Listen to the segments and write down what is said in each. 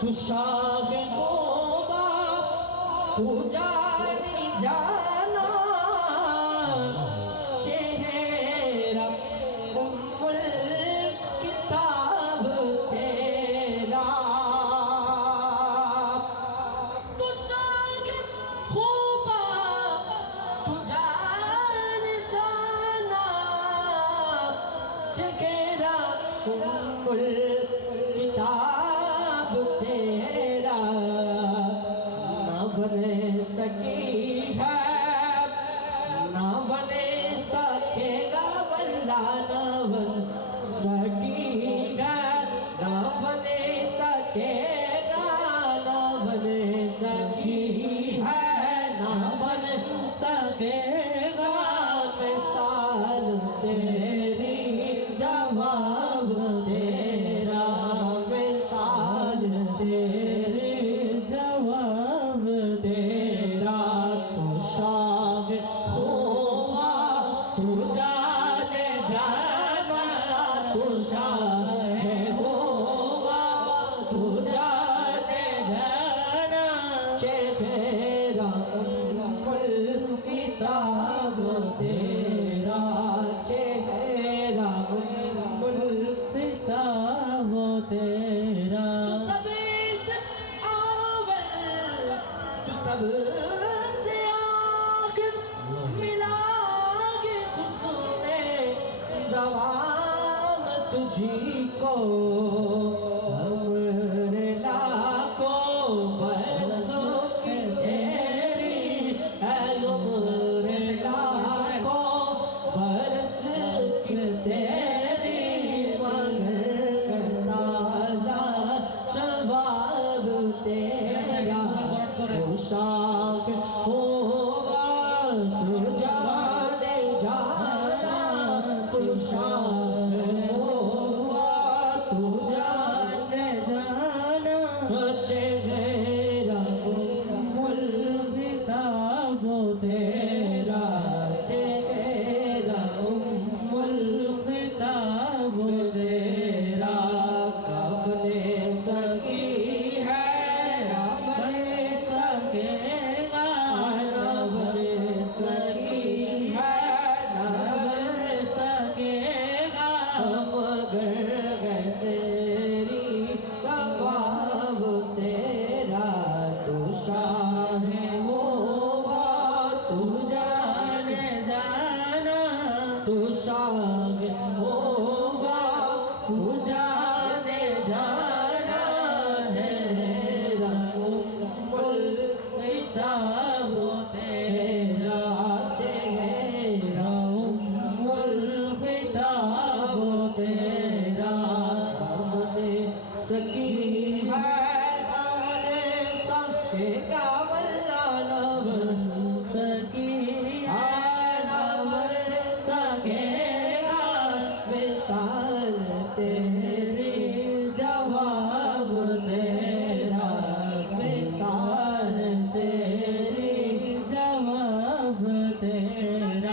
तू शाह होगा तू जानी जाना चेहरा उम्मुल किताब तेरा तू शाह होगा तू जानी जाना चेहरा उम्मुल किताब तेरा ना बने सकी है ना बने सकेगा वल्ला ना बन सकीगा ना बने सकेगा ना बने सकी है ना बन सकेगा मिसाल तेरी जवाब तेरा मिसाल तेरी जवाब तेरा तू शाह होगा तू जाने जाना तू शाह होगा तू जाने जाना चेहरा उम्मुल किताब तेरा चेहरा उम्मुल किताब तेरा तू सबसे आगे तू सबसे आगे मिलागे उसने दवाम तुझी को हमरे लाखों बरसों की तेरी है उम्र लाखों बरस की तेरी मगर ताजा शबाब तेरा तू शाह होगा तू जाने जाना तू शाह होगा तू जाने जाना चेहरा उम्मुल किताब तेरा चेहरा उम्मुल किताब तेरा कब ने सकी है ना बने सकेगा ना बने सकी है ना बने सकेगा मगर तेरी जवाब तेरा तू शाह होगा तू जाने जाना तू शाह होगा तू जाने जाना चेहरा उम्मुल किताब तेरा चेहरा उम्मुल किताब तेरा हमने सकी है हमने सकेगा वल्ला ना बन सकी है ना बन सकेगा मिसाल तेरी जवाब तेरा मिसाल तेरी जवाब तेरा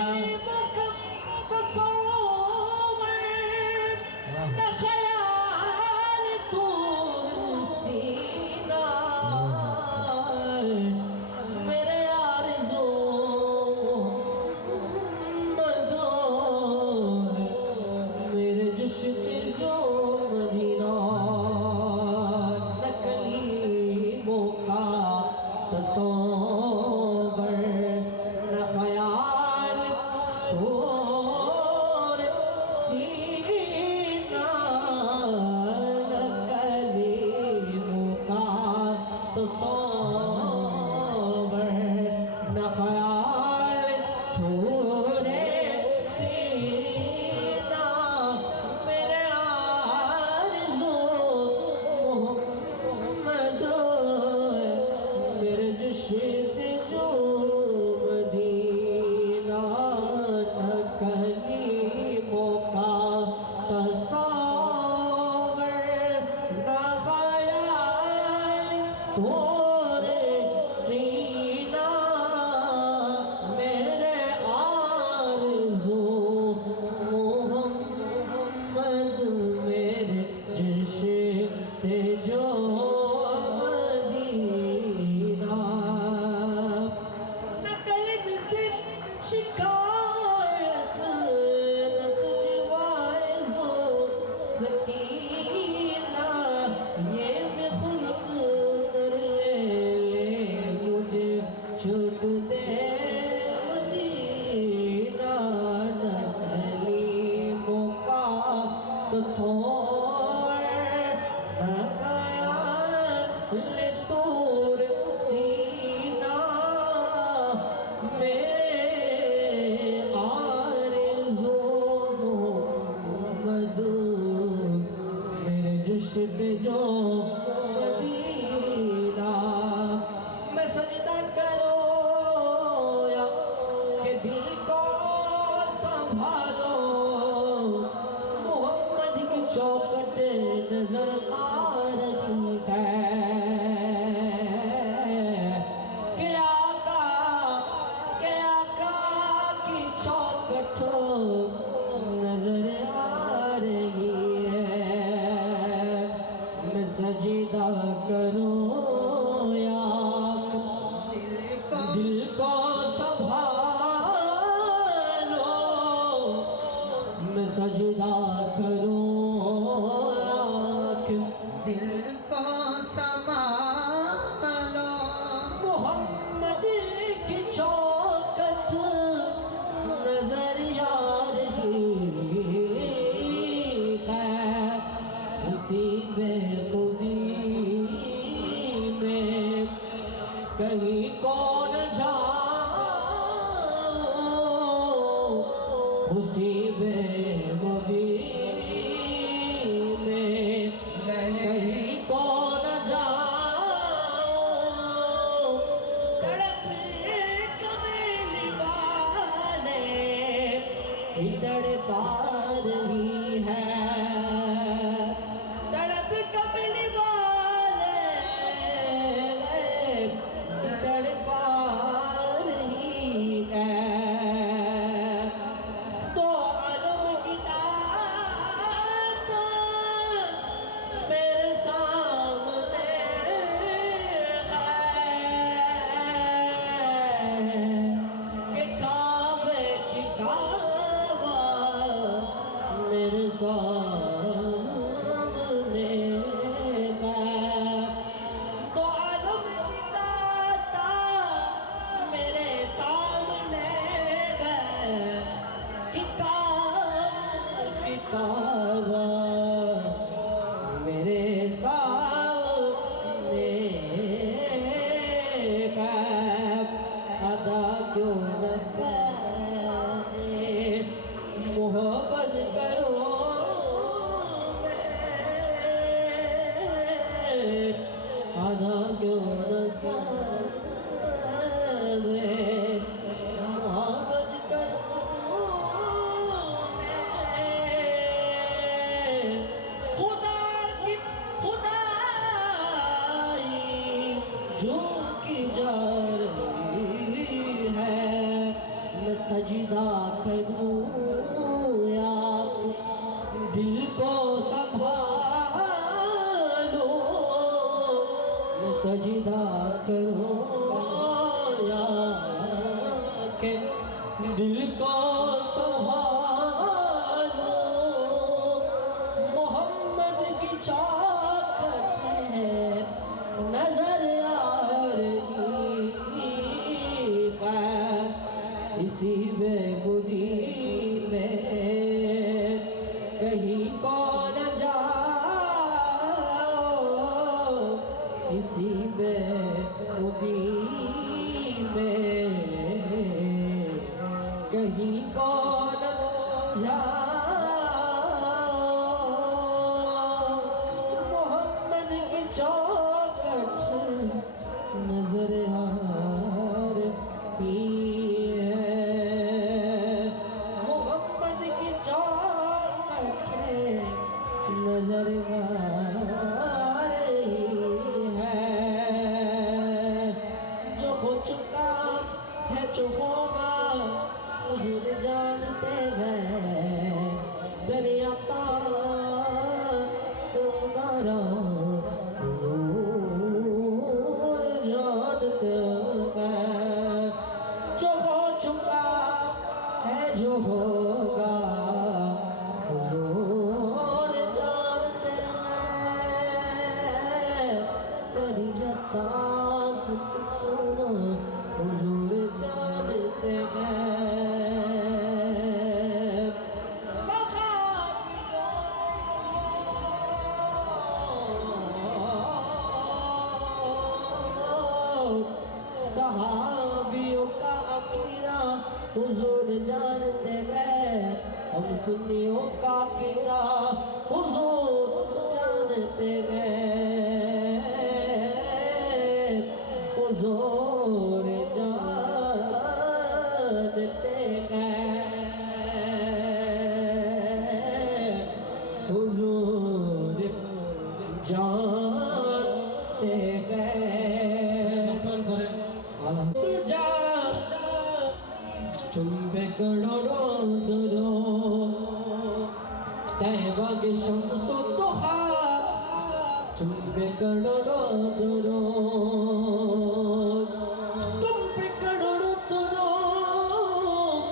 जो मदीना नकलीमों का तस्वर न ख्याल तोर सीना नकलीमों का तस्वर न ख्याल तोरे सीना मेरे आरज़ू मोहम्मद मेरे जुश्द जो मदीना नकलीमों का तस्वर न ख्याल तोरे सीना मेरे आरज़ू मोहम्मद मेरे जुश्द जो सकीना ये बेखुलक कर ले मुझे छूट दे मदीना न तलीमों का तो पे जो मदीना मैं सजदा करो या कि दिल को संभालो मोहम्मद की चौखट नजर आ रही है कि आका की चौखट नजर आ रही सजदा करो या दिल को संभालो मैं सजदा करो दिल को संभालो मोहम्मद की चौखट नजर आ रही है उसी बेखुदी में कहीं कौन जाओ उसी बेखुदी में कहीं कौन जाओ तड़प कमेली वाले तड़पा रही है सामने तो आलम दाता मेरे सामने किताबा मेरे सामने अदा क्यों न मोहब्बत करो आधा क्यों न मोहब्बत करो खुदाई जो की जा रही है मैं सजदा करूं दिल को संभालो मैं सजदा करो या के दिल को संभालो मोहम्मद की चौखट है नजर आ रही है इसी बेखुदी में कहीं कौन जाओ इसी बेखुदी में कहीं कौन जाओ मोहम्मद की चौखट नजर आ रही नजर आ रही है जो हो चुका है जो होगा हुजूर जानते हैं सहाबियों का अकीदा हुजूर जानते गए, हम सुन्नियों का अकीदा हुजूर जानते गए, हुजूर जानते गए, हुजूर जानते गए। तुम पे करोड़ों दरूद, तैबा के शम्सो दुहा, तुम पे करोड़ों दरूद, तुम पे करोड़ों दरूद,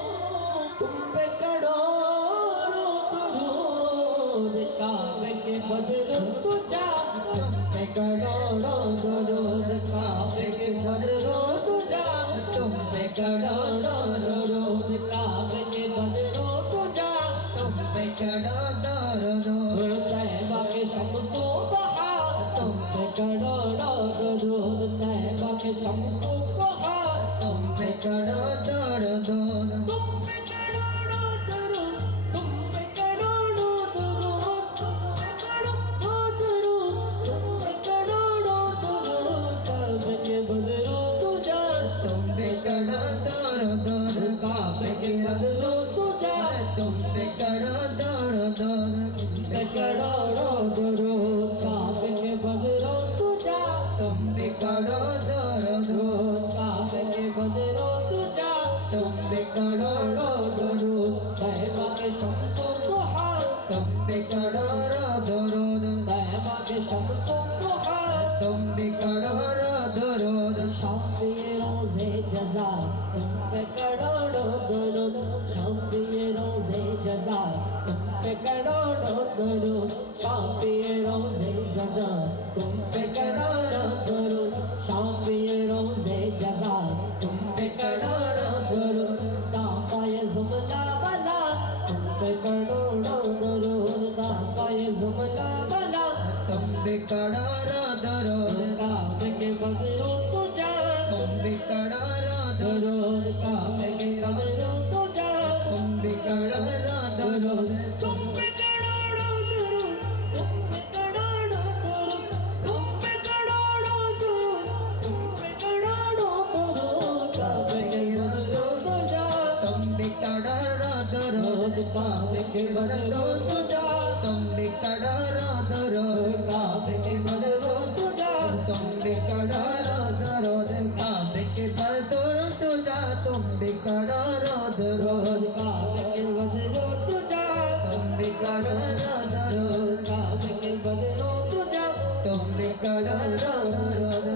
तुम पे करोड़ों दरूद, काबे के बदर तुझा, तुम पे करोड़ों दरूद, काबे के बदर तुझा, तुम पे करोड़ों दरूद, काबे के बदर तुझा, तुम पे करोड़ों दरूद, तैबा के शम्सो दुहा, तुम पे करोड़ों दरूद, तैबा के शम्सो दुहा, तुम पे करोड़ों दरूद, तुम पे करोड़ों दरूद, तुम पे करोड़ों दरूद, तुम पे करोड़ों दरूद, तुम पे करोड़ों दरूद, काबे के बदर तुझा, तुम पे करोड़ों दरूद, काबे के बदर तुझा, तुम पे करोड़ों दरूद, तुम पे करोड़ों दरूद, काबे के बदर तुझा, तुम पे करोड़ों दरूद, काबे के बदर तुझा, तुम पे करोड़ों दरूद, तैबा के शम्सो दुहा, तुम पे करोड़ों दरूद, तैबा के शम्सो दुहा, तुम पे करोड़ों दरूद, शाफिए रोज़े जज़ा, तुम पे करोड़ों दरूद, शाफिए रोज़े जज़ा, तुम पे करोड़ों दरूद, शाफिए रोज़े जज़ा, तुम पे करोड़ों दरूद, शाफिए रोज़े जज़ा, तुम पे करोड़ों दरूद, ताक़ाए ज़ुमला वाला, तुम पे करोड़ों दरूद, ताक़ाए ज़ुमला वाला, तुम पे करोड़ों दरूद, काबे के बदर तुझा, तुम पे करोड़ों दरूद, काबे के बदर तुझा, तुम पे करोड़ों दरूद, तुम पे करोड़ों दरूद, तुम पे करोड़ों दरूद, तुम पे करोड़ों दरूद, तुम पे करोड़ों दरूद, काबे के बदर तुझा, तुम पे करोड़ों दरूद, काबे के बदर तुझा, तुम पे करोड़ों दरूद, काबे के बदर तुझा, तुम पे करोड़ों दरूद, काबे के बदर तुझा, तुम पे करोड़ों दरूद, काबे के बदर तुझा, तुम पे करोड़ों दरूद, काबे के बदर तुझा, तुम पे करोड़ों दरूद,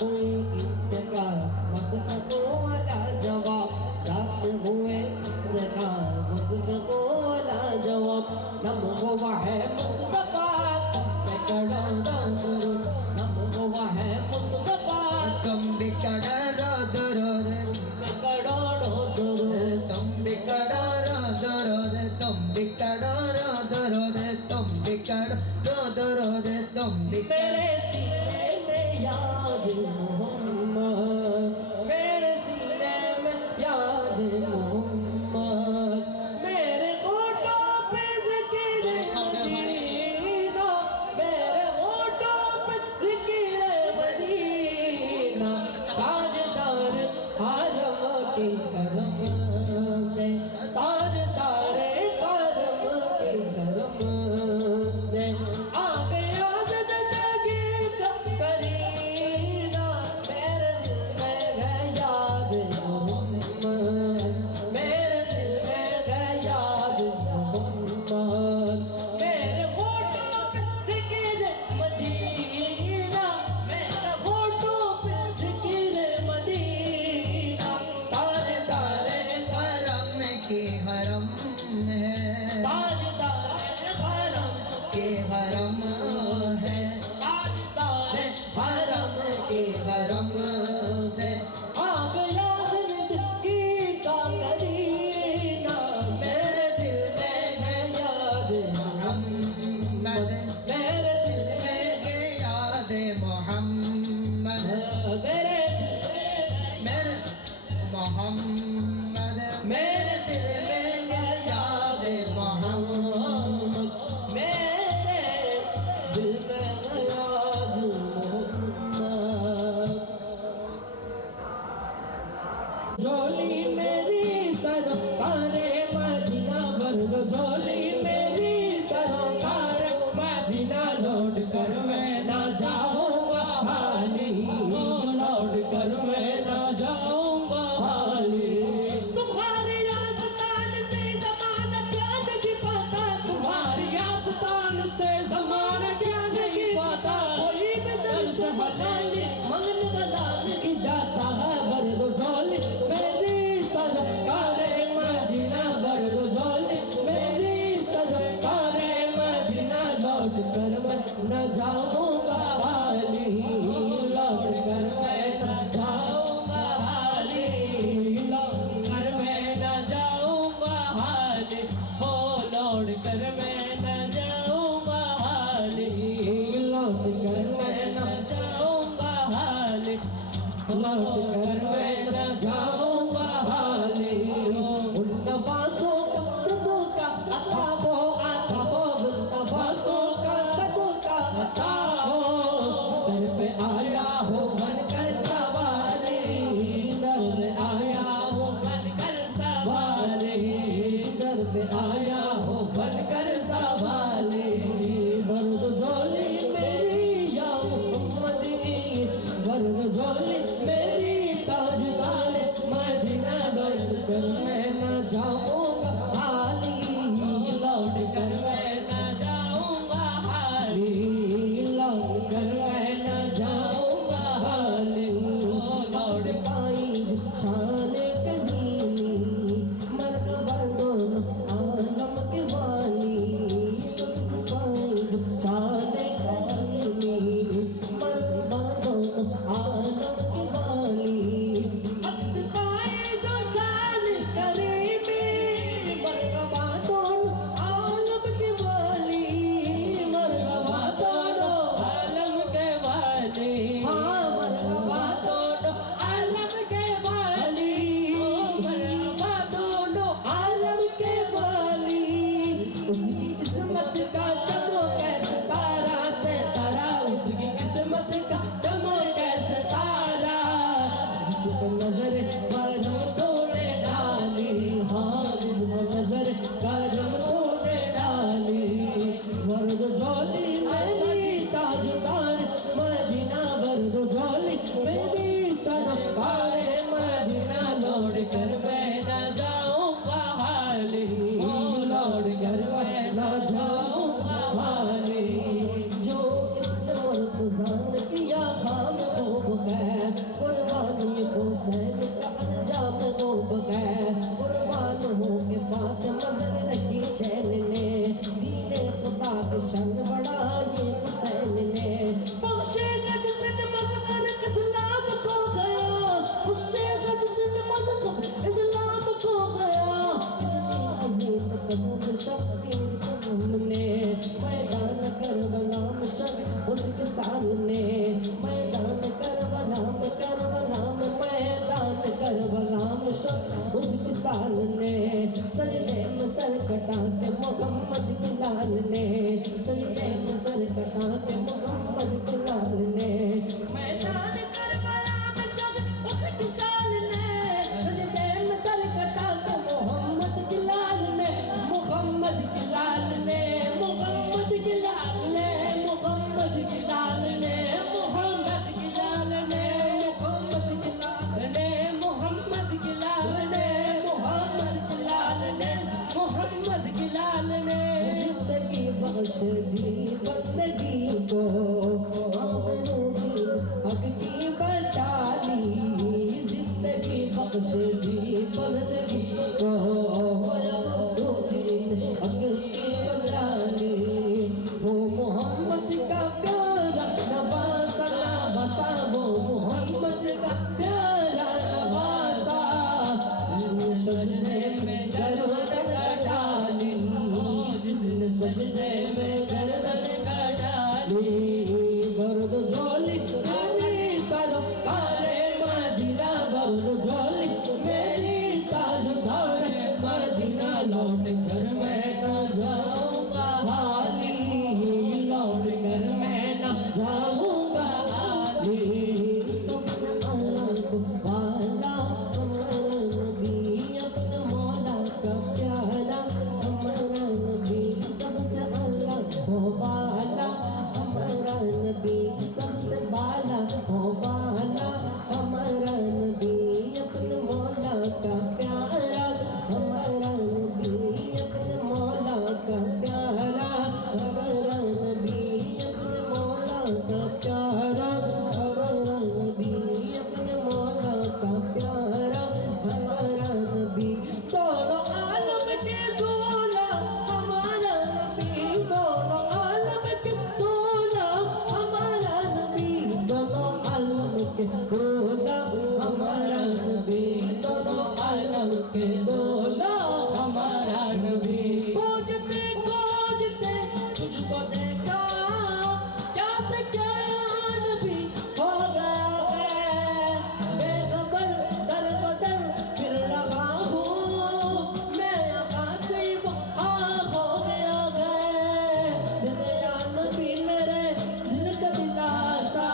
कोई इत्तेका मसको वाला जवाब, साथ हुए इत्तेका मसको वाला जवाब, नम हुआ है मुस्तफा, तुम पे करोड़ों दरूद, नम हुआ है मुस्तफा, तुम पे करोड़ों दरूद, करोड़ों दरूद, तुम पे करोड़ों दरूद, तुम पे करोड़ों दरूद, तुम पे करोड़ों दरूद, तुम पे मेरे सीने में याद मोहम्मद, मेरे सीने में याद मोहम्मद, मेरे होठों पे ज़िक्र मदीना, मेरे होठों पे ज़िक्र मदीना, ताजदार आज़म के करम से, ताजदार करम के करम से, आ गया ज़िंदगी का करीना, मेरे दिल में है याद मोहम्मद, मेरे दिल में है याद मोहम्मद, मेरे होठों पे ज़िक्र मदीना, मेरे होठों पे ज़िक्र मदीना, ताजदार करम के हरम है, ताजदार हरम के हरम है, ताजदार हरम के हरम से, आ गया ज़िंदगी का करीना, मेरे दिल में है याद मोहम्मद, मेरे दिल में है याद मोहम्मद, मेरे मदीना लौट कर मैं ना जाऊंगा खाली, लौट कर मैं ना जाऊंगा खाली। तुम्हारे आस्तान से ज़माना क्या नहीं पाता, तुम्हारी आस्तान से ज़माना क्या नहीं पाता। कोई भी दर्द से बखाली मंगने वाला नहीं जाता है। गर्द झोली मेरी सरकारे मदीना, गर्द झोली मेरी सरकारे मदीना, लौट कर मैं न जाऊंगा खाली, लौट कर मैं न जाऊंगा खाली, लौट कर मैं न जाऊंगा खाली, हो लौट कर मैं न जाऊंगा खाली, लौट कर मैं न जाऊंगा खाली, लौट कर मैं न जाऊंगा खाली। उन नवाज़ों का सदका अता हो, आता हो, उन नवाज़ों का सदका अता हो। दर पे आया हो बनकर सवारी, दर पे आया हो बनकर सवारी, दर पे आया हो बनकर सवारी। वर्द झोली मेरी या मुहम्मदी, वर्द झोली मेरी ताजदार मदीना, लौट कर मैं न जाऊंगा खाली, लौट कर मैं न जाऊंगा खाली, लौट कर मैं न जाऊंगा खाली। लौट पाई शान कदीमी, मरहबा दोनों आलम के वाली, पाई शान कदीमी, मरहबा दोनों आलम के वाली। अक्स पाए जो शान करीमी, मरहबा दोनों आलम के वाली, मरहबा दोनों आलम के वाली, हाँ मरहबा दोनों आलम के वाली, मरहबा दोनों आलम के वाली। उसकी किस्मत का चमक सितारा से तारा, उसकी किस्मत का चमक सितारा, जिस पर नजर करम तोड़े डाली, हाँ जिस पर नजर करम तोड़े डाली। वर्द झोली मेरी ताजदार मदीना, वर्द झोली मेरी सरकारे मदीना, लौट कर मैं न जाऊंगा खाली, लौट कर मैं न जाऊंगा खाली। जो मुर्तज़ान किया खाम खूब है, कुर्बानी हुसैन का अंजाम खूब है। कुर्बान हो के फातिमा ज़हरा की चैन ने, दीने खुदा के शन बढ़ाए हुसैन ने। बख्शेगा जिसने मज़हर इस्लाम को गया, बख्शेगा जिसने मज़हर इस्लाम को गया। इतनी अजीम कदर शक्ति हमने, मैदान करबला में शब उसके सामने, मैदान करबला में मैदान करबला में शब उसके सामने। सजदे में सर कटा के मोहम्मद के लाल ने, सजदे में सर कटा के मोहम्मद के लाल ने। मैदान करबला में शब उसके सामने, सजदे में सर कटा के मोहम्मद के लाल ने, मोहम्मद के लाल ने, मोहम्मद के लाल ने, मोहम्मद के लाल ने, मोहम्मद के लाल ने, मोहम्मद के लाल ने, मोहम्मद के लाल ने, मोहम्मद के लाल ने, मोहम्मद के लाल ने। जिंदगी बख्श दी बंदगी को, आमनू दी हक की बचा ली, जिंदगी बख्श दी बंदगी को, आमनू दी हक की बचा ली। वो मोहम्मद का प्यारा नवासा नवासा, वो मोहम्मद का प्यारा नवासा, जिसने सजदे में गर्दन डाली, जिसने सजदे में गर्दन डाली। गर्द झोली मेरी सरकारे मदीना, गर्द झोली मेरी नबी सबसे बाला हो वाला हमारा नबी अपने मौला का प्यारा हमारा नबी अपने मौला का प्यारा हमारा नबी अपने मौला का प्यारा हमारा नबी अपने मौला का प्यारा हमारा नबी दोनों आलम के दूल्हा हमारा नबी दोनों आलम के दूल्हा हमारा नबी दोनों आलम के दूल्हा हमारा नबी दोनों आलम के दूल्हा हमारा नबी खोजते खोजते तुझको देखा क्या से क्या नबी हो गया है बेखबर दर बदर फिर रहा हूँ मैं यहाँ से हो गया है दिया नबी मेरे दिल का दिलासा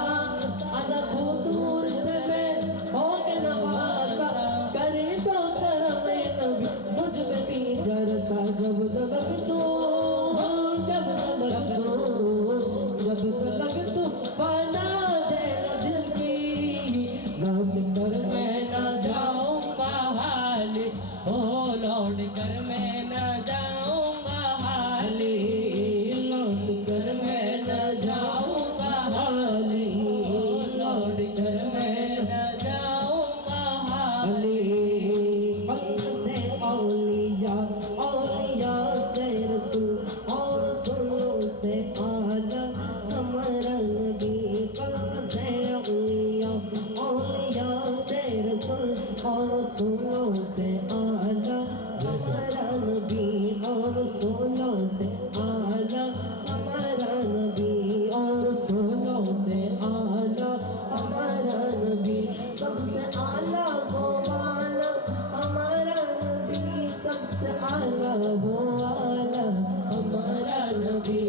अलग हूँ दूर से मैं हो के नवासा करे तो करम नबी मुझ में भी जरसा जब तलक तू जब तलक तू बना देना दिल की लौट कर मैं न जाऊंगा हाली ओ लौट कर मैं न जाऊंगा हाली लौट कर मैं न जाऊंगा हाली लौट कर मैं न जाऊंगा हाली खल्क से औलिया औलिया से रसूल और रसूलों से आला हमारा नबी खल्क से औलिया औलिया से रसूल और रसूलों से आला हमारा नबी और रसूलों से आला हमारा नबी और रसूलों से आला हमारा नबी सबसे आला वो वाला हमारा नबी सबसे आला वो वाला हमारा नबी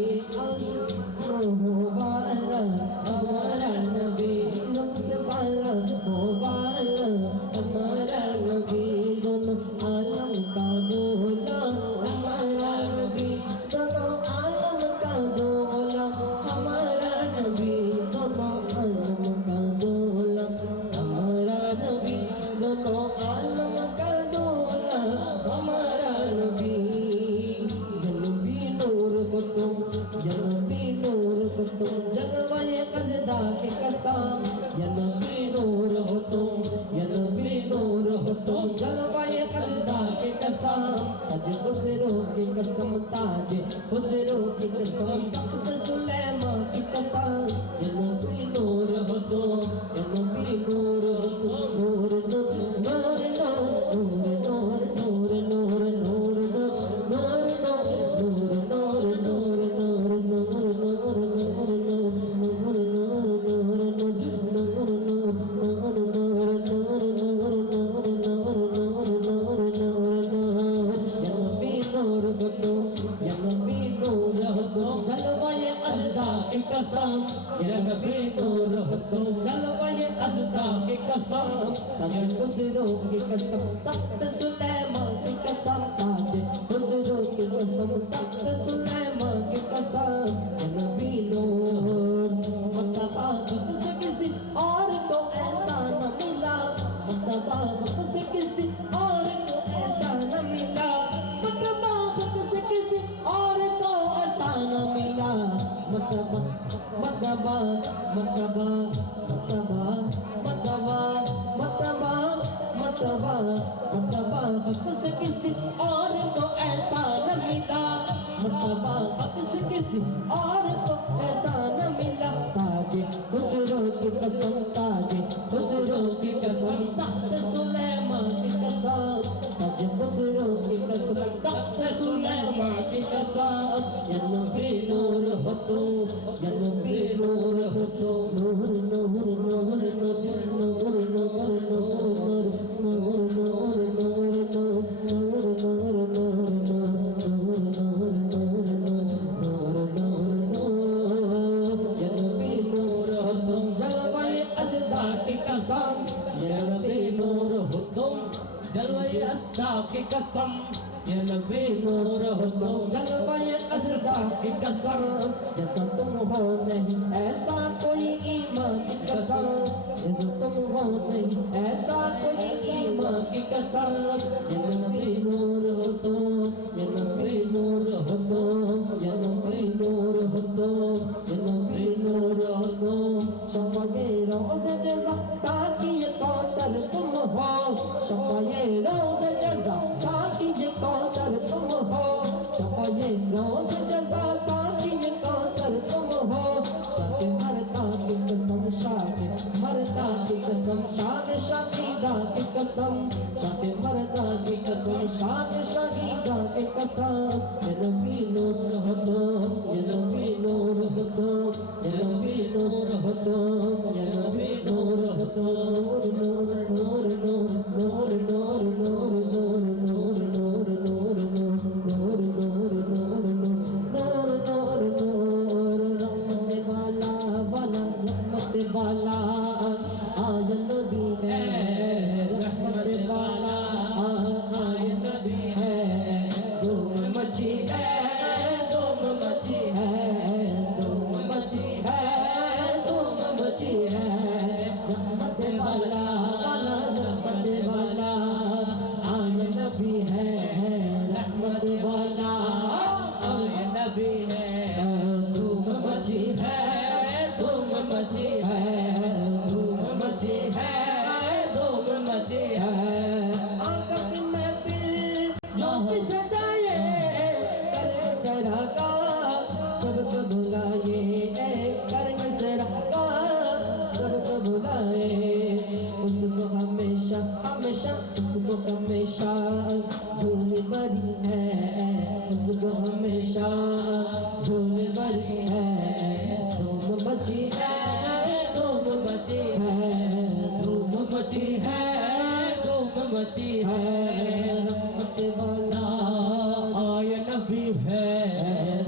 वो वाला हमारा नबी सबसे वाला वो वाला हमारा नबी दोनों आलम का दूल्हा हमारा नबी दोनों आलम का दूल्हा हमारा नबी दोनों आलम का दूल्हा हमारा नबी दोनों आलम का दूल्हा हमारा नबी जनबी नूर को तुम जनबी नूर को तुम जलवाए कज़दा के कसम जनबी नूर हो तुम जनबी नूर हो तुम जलवाए कज़दा के कसम ताज खुसरो की कसम ताज खुसरो की कसम तख्त सुलेमान की कसम जनबी नूर हो तुम जनबी नूर हो तुम नूर नूर नूर नूर नूर नूर नूर नूर जलवाए अज़दा की कसम जनबी नूर हो तुम जलवाए अज़दा की कसम ताज खुसरो की कसम तख्त सुलेमान की कसम ताज खुसरो की कसम तख्त सुलेमान की कसम जनबी नूर मतबा से किसी और को ऐसा न मिला मतबा से किसी और को ऐसा न मिला मतबा से किसी और को ऐसा न मिला मतबा मतबा मतबा मतबा मतबा मतबा मतबा मतबा हक से किसी और को ऐसा न मिला मतबा हक से किसी और को ऐसा न मिला ताज खुसरो की कसम ताज खुसरो की कसम तख्त सुलेमान की कसम ताज खुसरो की कसम तख्त सुलेमान की कसम जनबी नूर हो तुम जनबी नूर हो तुम नूर नूर नूर नूर नूर नूर नूर नूर नूर नूर नूर नूर जनबी नूर हो तुम जलवाए अज़दा की कसम जनबी नूर हो तुम जलवाए अज़दा की कसम ये नबी नूर हो तुम जलवाए अज़दा की कसम जैसा तुम हो नहीं ऐसा कोई ईमान की कसम, ये तुम हो नहीं ऐसा कोई ईमान की कसम। ये नबी नूर हो तो, ये नबी नूर हो तो, ये नबी नूर हो तो, ये नबी नूर हो तो। शफ़ाए रोज़े जज़ा साकी ये कौसर तुम हो, शफ़ाए रोज़े जज़ा साकी ये कौसर तुम हो, शफ़ाए रोज़े जज़ा साकी ये कौसर तुम हो। शाके मरदा की कसम, शाके मरदा की कसम, शाके शहीदा की कसम, शाके मरदा की कसम, शाके शहीदा की कसम। ये नबी नूर हो तो, ये नबी नूर हो तो, ये नबी नूर हो तो, ये नबी नूर हो तो। नूर नूर नूर नूर नूर नूर नूर नूर नूर नूर नूर नूर नूर नूर नूर नूर। रहमत वाला वाला रहमत वाला आया नबी है, रहमत वाला आया नबी है। धूम मची है, धूम मची है, धूम मची है, धूम मची है। रहमत वाला वाला रहमत वाला आया नबी है, रहमत वाला आया नबी है। धूम मची है, धूम मची है, धूम मची है, धूम मची है। आका की महफिल जो भी सजाए करे सराका, सबको बुलाए करे सराका, सबको बुलाए। उसको हमेशा हमेशा उसको हमेशा झूम भरी है, उसको हमेशा झूम भरी है। धूम मची है, धूम मची है, धूम मची है, धूम मची है। रहमत वाला आया नबी है,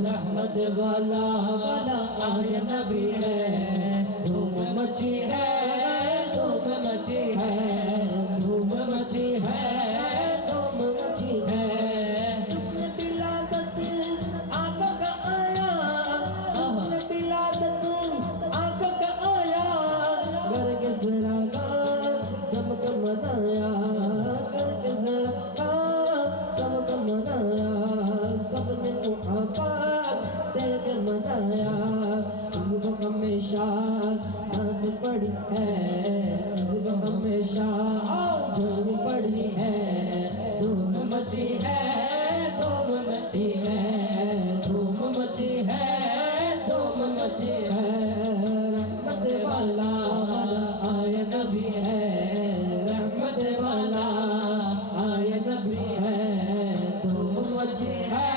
रहमत वाला वाला आया नबी है। धूम मची है, धूम मची है, धूम मची है, धूम मची है। जिसने बिलादत आका का आया, जिसने बिलादत आका का आया, करके सरागा सबको मनाया, करके सरागा सबको मनाया। सबने मुहब्बत से मनाया, उसको हमेशा याद पड़ी है, उसको हमेशा झोल पड़ी है। धूम मची है, धूम मची है, धूम मची है, धूम मची है। रहमत वाला आया नबी है, रहमत वाला आया नबी है। धूम मची है,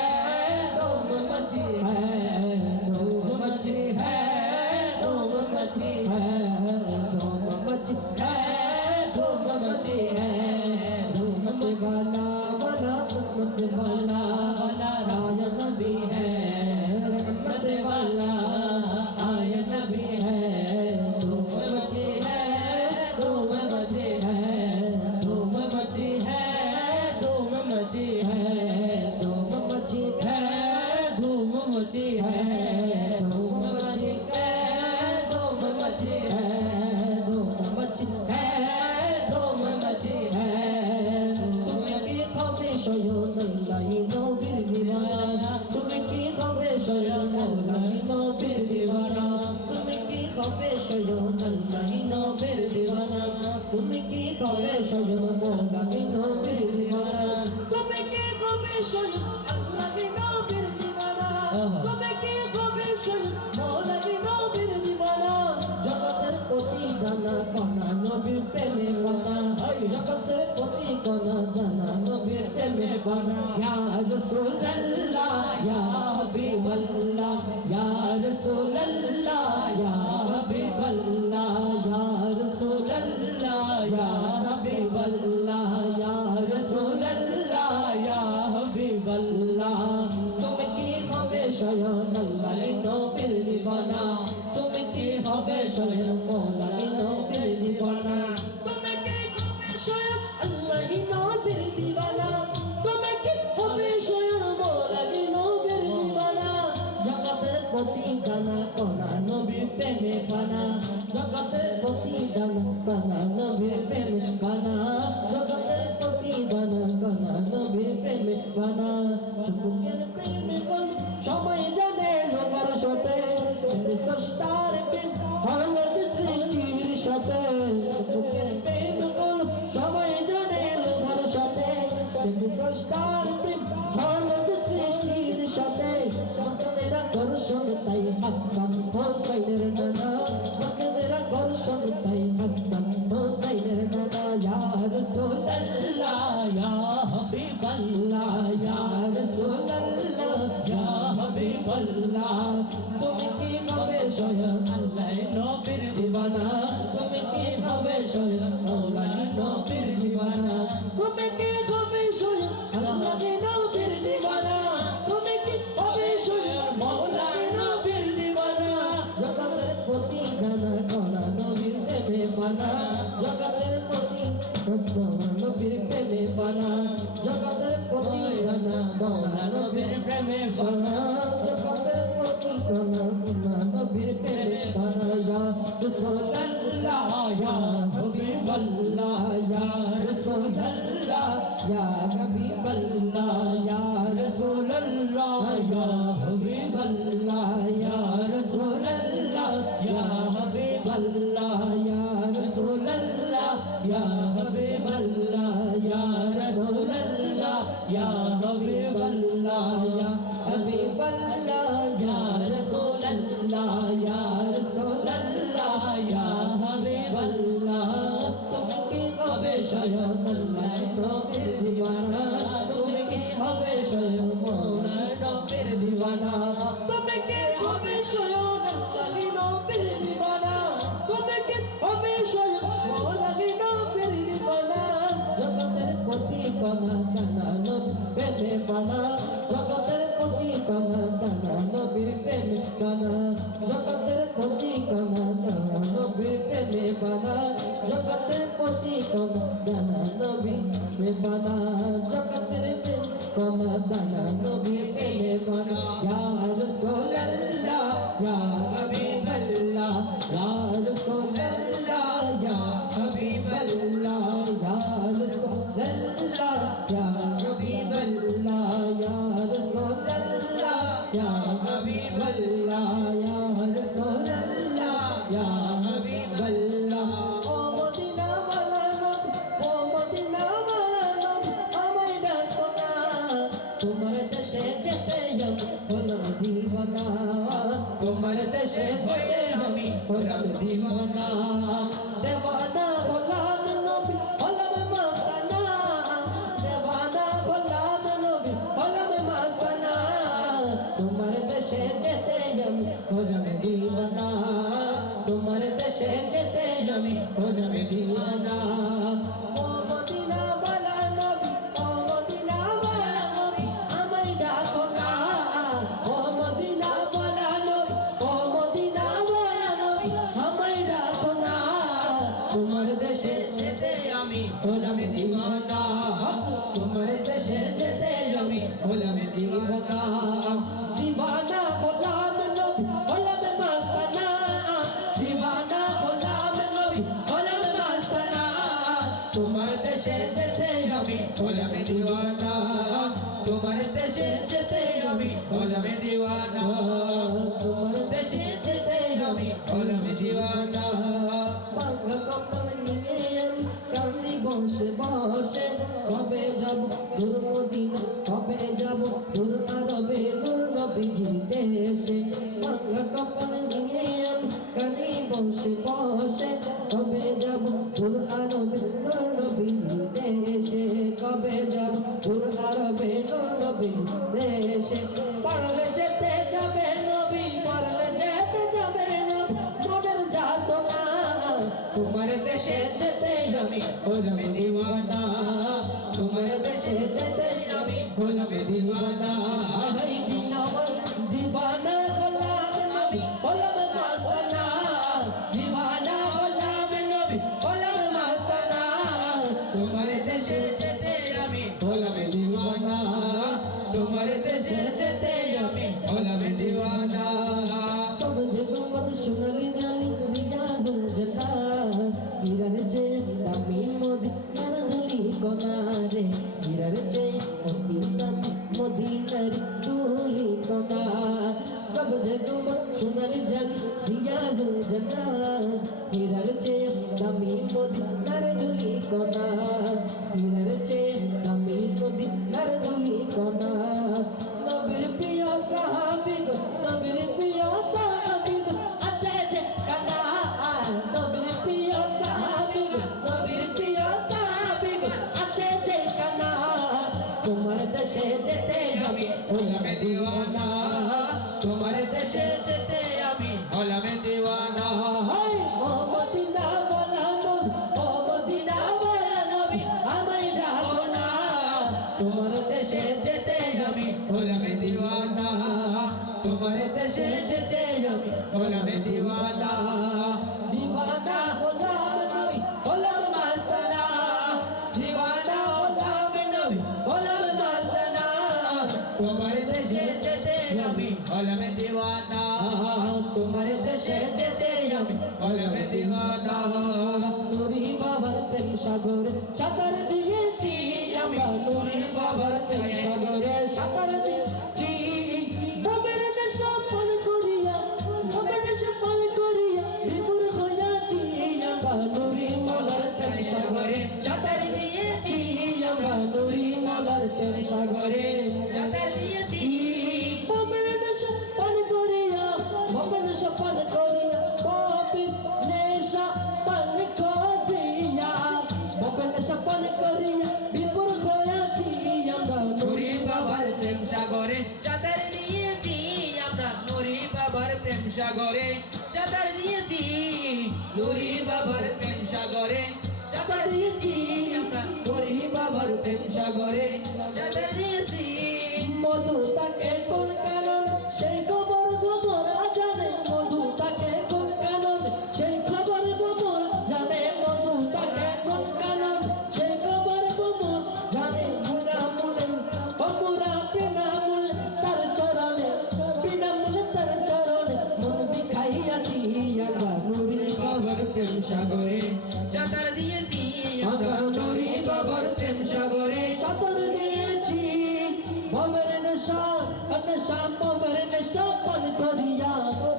धूम मची है, धूम मची है, धूम मची है, धूम मची है, धूम मची है। धूम वाला वाला रहमत वाला वाला आया नबी है, रहमत वाला आया नबी है। धूम मची है, धूम मची है, धूम मची है, धूम मची है, धूम मची है, धूम मची है, धूम मची है, धूम मची है, धूम मची है, धूम मची है। তুমি কি হবে স্বয়ং আল্লাহই নবীর দিওয়ানা, তুমি কি হবে স্বয়ং আল্লাহই নবীর দিওয়ানা, তুমি কি হবে স্বয়ং আল্লাহই নবীর দিওয়ানা, তুমি কি হবে স্বয়ং আল্লাহই নবীর দিওয়ানা, তুমি কি হবে স্বয়ং আল্লাহই নবীর দিওয়ানা, তুমি কি হবে স্বয়ং আল্লাহই নবীর দিওয়ানা। জগতের প্রতি দানা কণা নবীর প্রেমে বানা, জগতের প্রতি কণা দানা নবীর প্রেমে বানা। ইয়া রাসূলুল্লাহ ইয়া হাবিবাল্লাহ, ইয়া রাসূলুল্লাহ ইয়া হাবিবাল্লাহ, ইয়া রাসূলুল্লাহ ইয়া হাবিবাল্লাহ, ইয়া রাসূলুল্লাহ ইয়া হাবিবাল্লাহ। তুমি কি হবে স্বয়ং আল্লাহর নবীর দিওয়ানা, তুমি কি হবে স্বয়ং আল্লাহর নবীর দিওয়ানা, তুমি কি হবে স্বয়ং আল্লাহর নবীর দিওয়ানা, তুমি কি হবে স্বয়ং আল্লাহর নবীর দিওয়ানা। জগতের প্রতি গানা কনা নবীর প্রেমে ফানা জগতের প্রতিদান কনা নবীর প্রেমে ফানা জগতের প্রতিদান কনা নবীর প্রেমে ফানা চুকের প্রেমে কোন সময় জানে লোকের সাথে স্রষ্টার প্রেম হলো যে সৃষ্টির সাথে চুকের প্রেম কোন সময় জানে লোকের সাথে স্রষ্টার প্রেম হলো যে সৃষ্টির সাথে মস্কানেরা করশন তাই হাসান হোসাইনের নানা মস্কানেরা করশন তাই হাসান হোসাইনের নানা ইয়া রাসূলুল্লাহ ইয়া হাবিবাল্লাহ ইয়া রাসূলুল্লাহ ইয়া হাবিবাল্লাহ তুমি কি হবে স্বয়ং আল্লাহ নবীর দিওয়ানা তুমি কি হবে স্বয়ং মাওলা নবীর দিওয়ানা তুমি কি হবে স্বয়ং আল্লাহ নবীর দিওয়ানা তুমি কি হবে স্বয়ং মাওলা নবীর দিওয়ানা জগতের প্রতিদান করা নবীর প্রেমে ফানা জগতের প্রতিদান নবীর প্রেমে ফানা জগতের প্রতিদান করা নবীর প্রেমে ফানা জগতের প্রতিদান নবীর প্রেমে ফানা ইয়া রাসূলুল্লাহ ইয়া হাবিবাল্লাহ ইয়া রাসূলুল্লাহ ইয়া হাবিবাল্লাহ ইয়া রাসূলুল্লাহ ইয়া হাবিবাল্লাহ ইয়া রাসূলুল্লাহ ইয়া হাবিবাল্লাহ ইয়া রাসূলুল্লাহ ইয়া হাবিবাল্লাহ ইয়া রাসূলুল্লাহ ইয়া হাবিবাল্লাহ ইয়া হাবিবাল্লাহ ইয়া রাসূলুল্লাহ ইয়া রাসূলুল্লাহ ইয়া হাবিবাল্লাহ তুমি কি হবে স্বয়ং আল্লাহ নবীর দিওয়ানা তুমি কি হবে স্বয়ং মাওলা নবীর দিওয়ানা তুমি কি হবে স্বয়ং আল্লাহ নবীর দিওয়ানা তুমি কি হবে স্বয়ং মাওলা নবীর দিওয়ানা জগতের প্রতি কণা কণা নবীর প্রেমে পানা জগতের প্রতি কণা কণা নবীর প্রেমে পানা জগতের প্রতি কণা কণা নবীর প্রেমে পানা জগতের প্রতি কণা কণা নবীর প্রেমে পানা জগতের কণা কণা নবীর প্রেমে পানা ইয়া রাসূলুল্লাহ ইয়া হাবিবাল্লাহ ইয়া রাসূলুল্লাহ ইয়া হাবিবাল্লাহ ইয়া রাসূলুল্লাহ ইয়া হাবিবাল্লাহ ইয়া রাসূলুল্লাহ ইয়া হাবিবাল্লাহ ইয়া রাসূলুল্লাহ ইয়া হাবিবাল্লাহ ও মদিনা ওয়ালা নবী ও মদিনা ওয়ালা নবী আমায় ডাকো না তোমার দেশে যেতে আমি হলাম দিওয়ানা তোমার দেশে যেতে আমি হলাম দিওয়ানা দেওয়ানা হলাম নবী হলাম মাস্তানা দেওয়ানা হলাম নবী হলাম মাস্তানা তোমার দেশে যেতে আমি হলাম দিওয়ানা তোমার দেশে যেতে আমি হলাম দিওয়ানা ও মদিনা ওয়ালা নবী ও মদিনা ওয়ালা নবী আমায় ডাকো না ও মদিনা ওয়ালা নবী ও মদিনা ওয়ালা নবী আমায় ডাকো না তোমার দেশে যেতে আমি হলাম দিওয়ানা তোমার দেশে যেতে আমি হলাম দিওয়ানা দিওয়ানা হলাম নবী হলাম মাস্তানা দিওয়ানা হলাম নবী হলাম মাস্তানা তোমার দেশে যেতে আমি হলাম দিওয়ানা তোমার দেশে যেতে আমি হলাম দিওয়ানা তোমার দেশে যেতে আমি হলাম দিওয়ানা বাংলা কপাল নিয়ে আমি কান্দি বসে বসে কবে যাব দূর মদিনা কবে যাব দূর আরবে নূর নবীজির দেশে বাংলা কপাল নিয়ে আমি কান্দি বসে বসে কবে যাব দূর আরবে নূর নবীজির দেশে কবে যাব দূর আরবে নূর নবীজির দেশে পারলে যেতে যাবে নবী পারলে যেতে যাবে নবী মনের যাতো না তোমার দেশে যেতে আমি হলাম দিওয়ানা তোমার দেশে যেতে আমি হলাম দিওয়ানা হাই দিনাওয়ার দিওয়ানা হলাম নবী হলাম মাস্তানা দিওয়ানা হলাম নবী হলাম মাস্তানা তোমার দেশে যেতে আমি হলাম দিওয়ানা তোমার দেশে যেতে আমি হলাম দিওয়ানা সব সাজনা হীরার চেয়ে দামি মদিনার ধুলি কণা হীরার চেয়ে দামি মদিনার ধুলি কণা নবীর প্রিয় সাহাবী গো নবীর প্রিয় সাহাবী গো আছে যে কানা নবীর প্রিয় সাহাবী গো নবীর প্রিয় সাহাবী গো আছে যে কানা তোমার দেশে যেতে আমি হলাম দিওয়ানা তোমার দেশে যেতে আমি হলাম দিওয়ানা ও মদিনা ওয়ালা নবী ও মদিনা ওয়ালা নবী আমায় ডাকো না তোমার দেশে যেতে আমি হলাম দিওয়ানা তোমার দেশে যেতে আমি হলাম দিওয়ানা দিওয়ানা হলাম নবী হলাম মাস্তানা দিওয়ানা হলাম নবী হলাম মাস্তানা তোমার দেশে যেতে আমি হলাম দিওয়ানা তোমার দেশে যেতে আমি হলাম দিওয়ানা নুরি বাবার প্রেম সাগরে সাগর দিয়েছি আমরা নুরি বাবার প্রেম সাগরে সাগর দিয়েছি বাবার নেশা পান করিয়া বাবার নেশা পান করিয়া বিপুর হইয়াছি আমরা নুরি মালার প্রেম সাগরে সাগর দিয়েছি আমরা নুরি মালার প্রেম সাগরে সাগর দিয়েছি বাবার নেশা পান করিয়া বাবার নেশা পান করিয়া বাবার নেশা পান করিয়া বাবার নেশা পান করিয়া বিপুর হইয়াছি আমরা নুরি বাবার প্রেম সাগরে চাদর দিয়েছি আমরা নুরি বাবার প্রেম সাগরে চাদর দিয়েছি নুরি বাবার প্রেম সাগরে চাদর দিয়েছি আমরা নুরি বাবার প্রেম সাগরে চাদর দিয়েছি মধু তাকে কোন কারণ সেই খবর গোবর জানে মধু তাকে কোন কারণ সেই খবর গোবর জানে মধু তাকে কোন কারণ সেই খবর গোবর জানে মুরা মুলে অমুরা বিনা মুলে তার চরণে বিনা মুলে তার চরণে মন বিখাইয়াছি আমরা নুরি বাবার প্রেম সাগরে চাদর দিয়েছি আমরা নুরি বাবার প্রেম সাগরে চাদর দিয়েছি বাবার নেশা নেশা বাবার নেশা পান করিয়া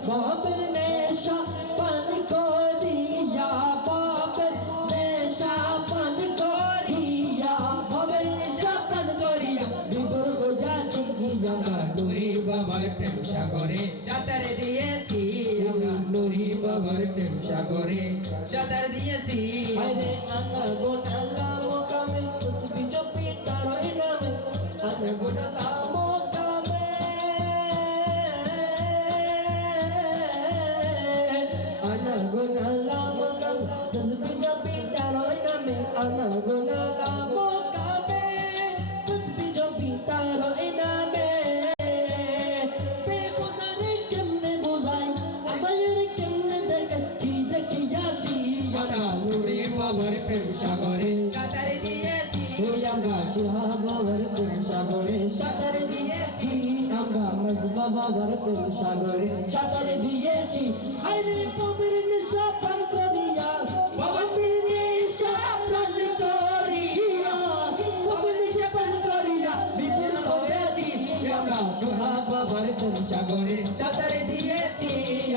বাবার নেশা পান করিয়া বাবার নেশা পান করিয়া বাবার নেশা পান করিয়া বিপুর হইয়াছি আমরা নুরি বাবার প্রেম সাগরে চাদর দিয়েছি আমরা নুরি বাবার প্রেম সাগরে চাদর দিয়েছি আরে আনা গোনালা মোকামে তসবি জপি তারই নামে আনা গোনালা মোকামে আনা গোনালা মোকামে তসবি জপি তারই নামে আনা গোনালা মোকামে তসবি জপি তারই নামে বেবুজারে কেমনে বুঝাই আমাদের কেমনে দেখে কি দেখিয়াছি আমরা নুরি বাবার প্রেম সাগরে চাদর দিয়েছি ওই আমরা শিহা বাবার প্রেম সাগরে সাঁতার দিয়েছি আমরা মজবা বাবার প্রেম সাগরে সাঁতার দিয়েছি আরে বাবার নেশা পান করিয়া বাবার নেশা পান করিয়া বাবার নেশা পান করিয়া বিপুর হয়েছি আমরা শিহা বাবার প্রেম সাগরে সাঁতার দিয়েছি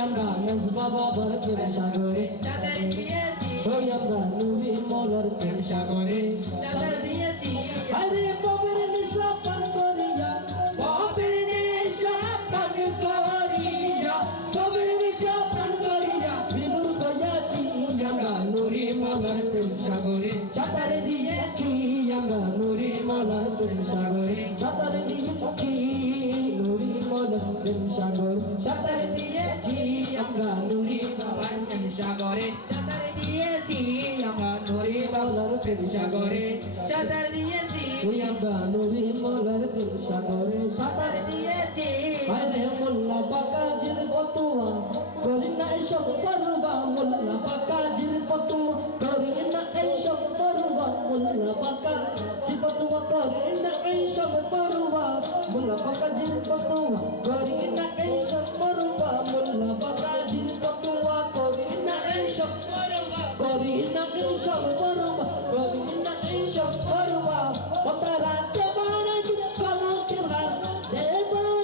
আমরা মজবা বাবার প্রেম সাগরে চাদর দিয়েছি ওই আমরা নুরি মলার প্রেম সাগরে চাদর দিয়েছি আরে বাবার নেশা পান করিয়া বাবার নেশা পান করিয়া বাবার নেশা পান করিয়া বিপুর হইয়াছি আমরা নুরি মলার প্রেম সাগরে সাঁতার দিয়েছি আমরা নুরি মলার প্রেম সাগরে সাঁতার দিয়েছি নুরি মলার প্রেম সাগর সাঁতার দিয়েছি আমরা নুরি বাবার প্রেম সাগরে চাদর দিয়েছি আমরা নুরি মলার প্রেম সাগরে চাদর দিয়েছি ওই আমরা নুরি মলার প্রেম সাগরে সাঁতার চাদর দিয়েছি আরে মোল্লা বাকাজির ফতুয়া করি না এসব পড়ুয়া মোল্লা বাকাজির ফতুয়া করি না এইসব পড়ুয়া মোল্লা বাকাজির ফতুয়া করি না এইসব পড়ুয়া মোল্লা বাকাজির ফতুয়া করি না এইসব পড়ুয়া মোল্লা বাকাজির ফতুয়া করি না এইসব পড়ুয়া করি না এইসব পড়ুয়া করি না এইসব পড়ুয়া ও তারা তোমার কলঙ্কের হাত দেবার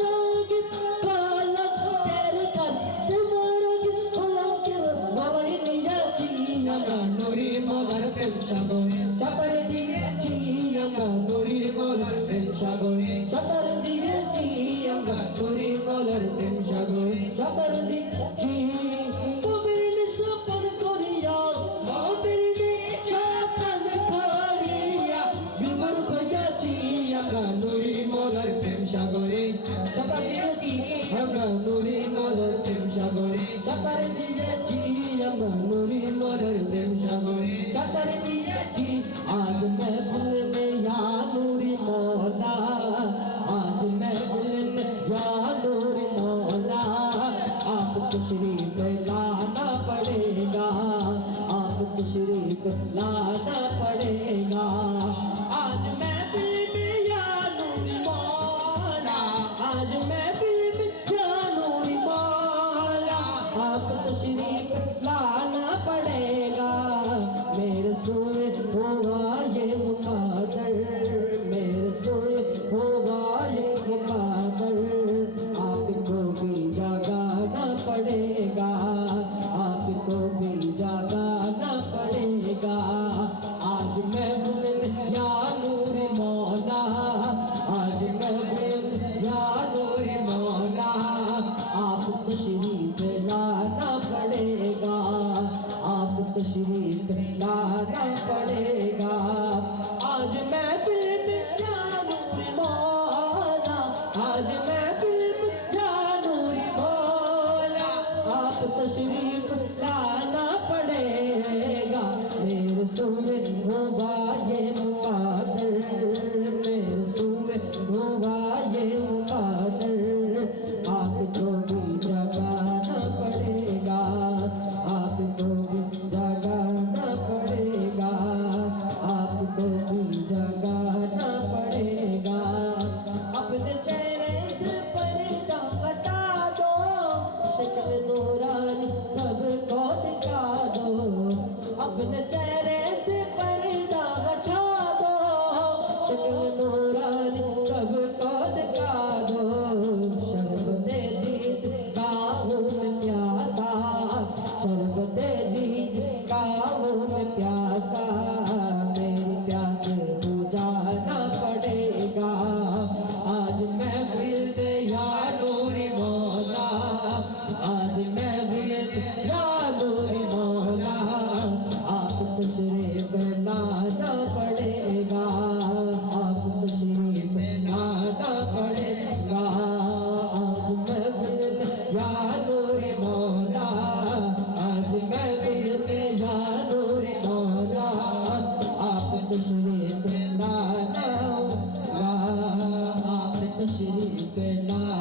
সাঁতার দিয়েছি আমরা নুরি মোরের প্রেম সাগরে সাঁতার দিয়েছি আজ महफिल में या नूरी मौला आज महफिल में या नूरी मौला आप तशरीफ लाना पड़ेगा आप तशरीफ लाना पड़ेगा आज महफिल में या नूरी मौला आज महफिल में या नूरी मौला आप तशरीफ लाना पड़ेगा मेरे सोए होगा ये मुकादर मेरे सोए होगा ये मुकादर आपको भी जगाना पड़ेगा आपको भी जगाना पड़ेगा आज महफिल में या नूरी मौला आज महफिल में या नूरी मौला आप तशरीफ लाना पड़ेगा आप तशरीफ लाना पड़ेगा आज महफिल में या नूरी मौला आज महफिल में या नूरी मौला आप तशरीफ लाना पड़ेगा मेरे सुने होगा ये मुकादर मेरे सुने होगा ये मुकादर आपको भी जगाना पड़ेगा आपको भी जगाना पड़ेगा आपको भी जगाना पड़ेगा अपने चेहरे से पर्दा हटा दो शक्ल नूरानी सबको दिखा दो अपने चेहरे से पर्दा हटा दो शक्ल नूरानी सबको दिखा दो शरबते दीद गाहों में प्यासा शरबते दीद गाहों में प्यासा मेरी प्यास बुझाना पड़ेगा आज महफिल में या नूरी मौला आज महफिल में या नूरी मौला आप तशरीफ लाना पड़ेगा आप तशरीफ लाना पड़ेगा आज महफिल में या नूरी मौला आज महफिल में या नूरी मौला आप तशरीफ लाना आप तशरीफ लाना